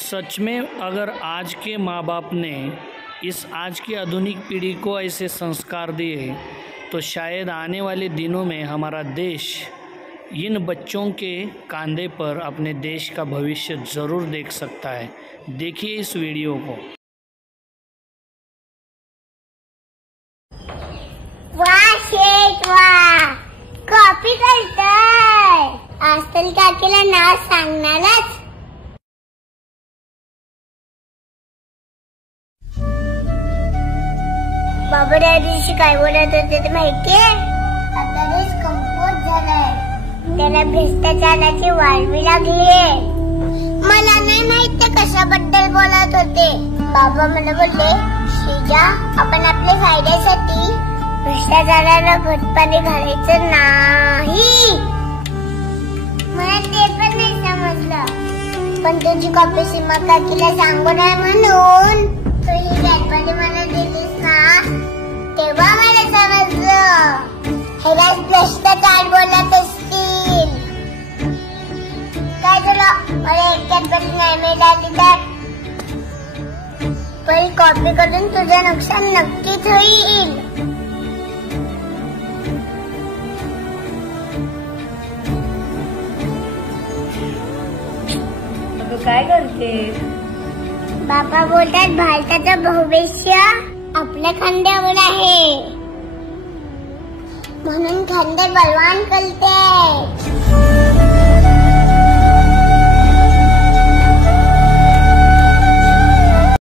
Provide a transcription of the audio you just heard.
सच में अगर आज के माँ बाप ने इस आज की आधुनिक पीढ़ी को ऐसे संस्कार दिए तो शायद आने वाले दिनों में हमारा देश इन बच्चों के कंधे पर अपने देश का भविष्य ज़रूर देख सकता है। देखिए इस वीडियो को। वाह शेठ वाह, कॉपी करताय। आजकाल काकीला नाव सांगणारच। बाबा त्या दिवशी काय बोलत होते ते माहितीये? आता देश कमकुवत झालाय, त्याला भ्रष्टाचाराची वाळवी लागलीये। मला नाही माहित ते कशाबद्दल बोलत होते। बाबा मला बोलले, श्रीजा आपण आपल्या फायद्यासाठी भ्रष्टाचाराला खतपाणी घालायचं नाही। मला ते पण नाही समजलं, पण तुझी कॉपी सीमा काकीला सांगू नये म्हणून तू ही गॅटमध्ये मला दिलीस ना, तेव्हा मला समजलं ह्याला भ्रष्टाचार बोलत असतील। काय झालं, मला एक गॅटमध्ये नाही मिळाली तर पण कॉपी करून तुझं नुकसान नक्कीच होईल। काय करते? बाबा बोलतात भारताचं भविष्य आपल्या खांद्यावर आहे, म्हणून खांदे बलवान करते।